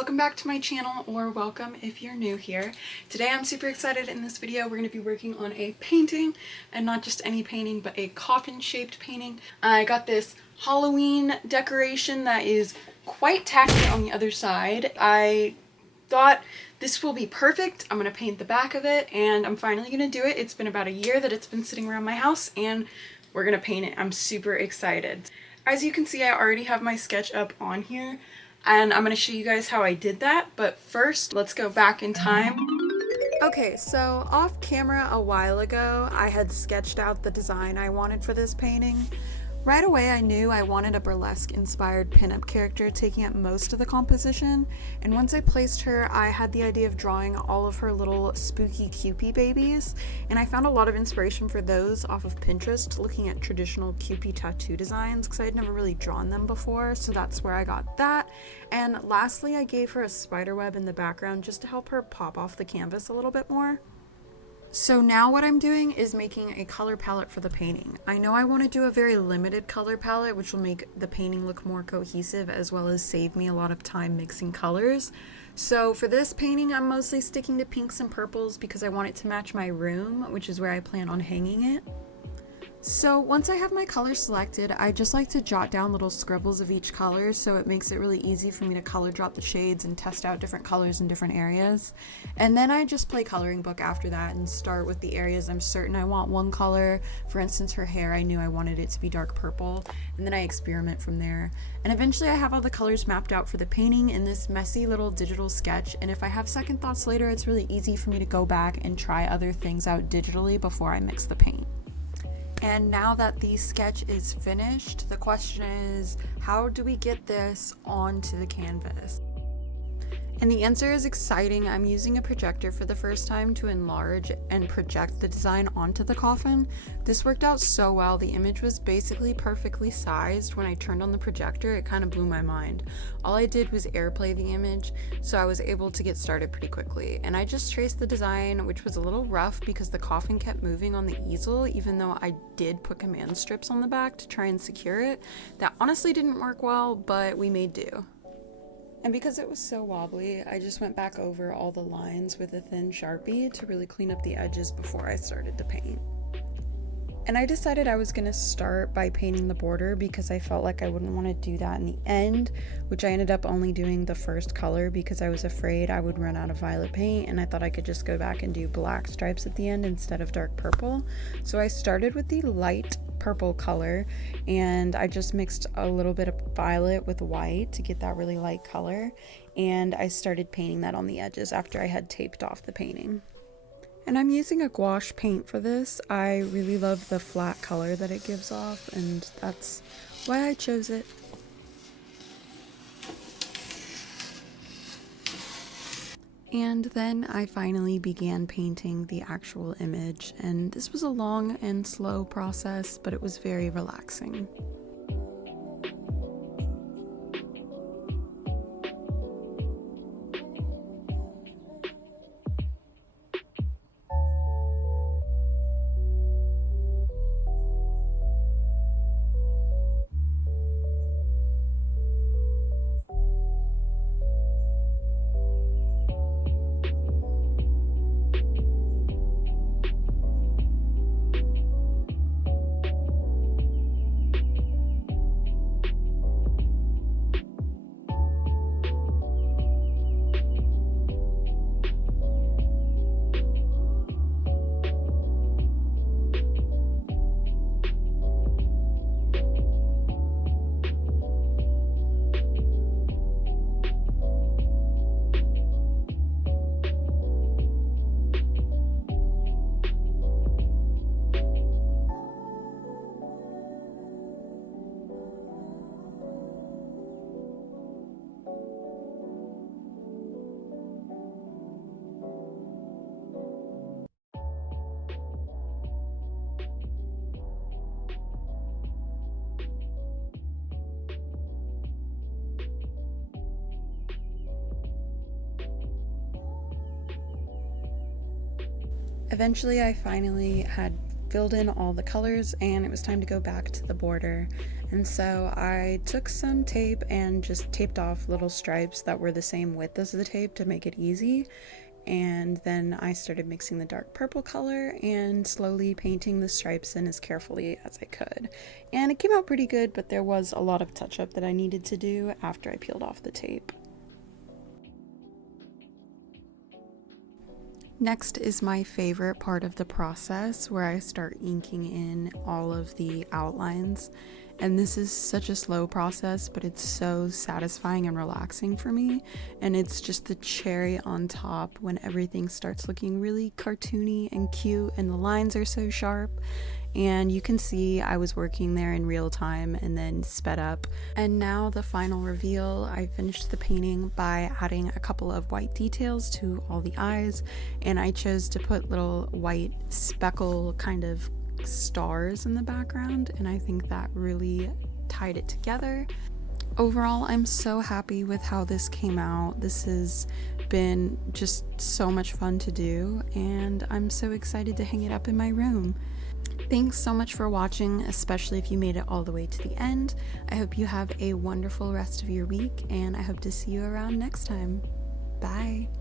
welcome back to my channel, or welcome if you're new here. Today I'm super excited. In this video we're going to be working on a painting, and not just any painting but a coffin shaped painting. I got this Halloween decoration that is quite tacky on the other side. I thought this will be perfect. I'm going to paint the back of it and I'm finally going to do it. It's been about a year that it's been sitting around my house and we're going to paint it. I'm super excited. As you can see, I already have my sketch up on here. And I'm going to show you guys how I did that, but first let's go back in time. Okay, so off camera a while ago, I had sketched out the design I wanted for this painting. Right away I knew I wanted a burlesque inspired pinup character taking up most of the composition, and once I placed her I had the idea of drawing all of her little spooky Cupid babies, and I found a lot of inspiration for those off of Pinterest looking at traditional Cupid tattoo designs because I had never really drawn them before, so that's where I got that. And lastly, I gave her a spider web in the background just to help her pop off the canvas a little bit more. So now what I'm doing is making a color palette for the painting. I know I want to do a very limited color palette, which will make the painting look more cohesive as well as save me a lot of time mixing colors. So for this painting, I'm mostly sticking to pinks and purples because I want it to match my room, which is where I plan on hanging it. So once I have my color selected, I just like to jot down little scribbles of each color so it makes it really easy for me to color drop the shades and test out different colors in different areas. And then I just play coloring book after that and start with the areas I'm certain I want one color. For instance, her hair, I knew I wanted it to be dark purple, and then I experiment from there. And eventually I have all the colors mapped out for the painting in this messy little digital sketch, and if I have second thoughts later, it's really easy for me to go back and try other things out digitally before I mix the paint. And now that the sketch is finished, the question is, how do we get this onto the canvas? And the answer is exciting. I'm using a projector for the first time to enlarge and project the design onto the coffin. This worked out so well. The image was basically perfectly sized. When I turned on the projector, it kind of blew my mind. All I did was airplay the image, so I was able to get started pretty quickly. And I just traced the design, which was a little rough because the coffin kept moving on the easel, even though I did put command strips on the back to try and secure it. That honestly didn't work well, but we made do. And because it was so wobbly, I just went back over all the lines with a thin Sharpie to really clean up the edges before I started to paint. And I decided I was going to start by painting the border because I felt like I wouldn't want to do that in the end, which I ended up only doing the first color because I was afraid I would run out of violet paint, and I thought I could just go back and do black stripes at the end instead of dark purple. So I started with the light purple color, and I just mixed a little bit of violet with white to get that really light color, and I started painting that on the edges after I had taped off the painting. And I'm using a gouache paint for this. I really love the flat color that it gives off, and that's why I chose it. And then I finally began painting the actual image, and this was a long and slow process, but it was very relaxing. Eventually I finally had filled in all the colors and it was time to go back to the border. And so I took some tape and just taped off little stripes that were the same width as the tape to make it easy. And then I started mixing the dark purple color and slowly painting the stripes in as carefully as I could. And it came out pretty good, but there was a lot of touch-up that I needed to do after I peeled off the tape. Next is my favorite part of the process, where I start inking in all of the outlines. And this is such a slow process, but it's so satisfying and relaxing for me. And it's just the cherry on top when everything starts looking really cartoony and cute and the lines are so sharp. And you can see I was working there in real time and then sped up. And now the final reveal, I finished the painting by adding a couple of white details to all the eyes, and I chose to put little white speckle kind of stars in the background, and I think that really tied it together. Overall, I'm so happy with how this came out. This has been just so much fun to do, and I'm so excited to hang it up in my room. Thanks so much for watching, especially if you made it all the way to the end. I hope you have a wonderful rest of your week, and I hope to see you around next time. Bye!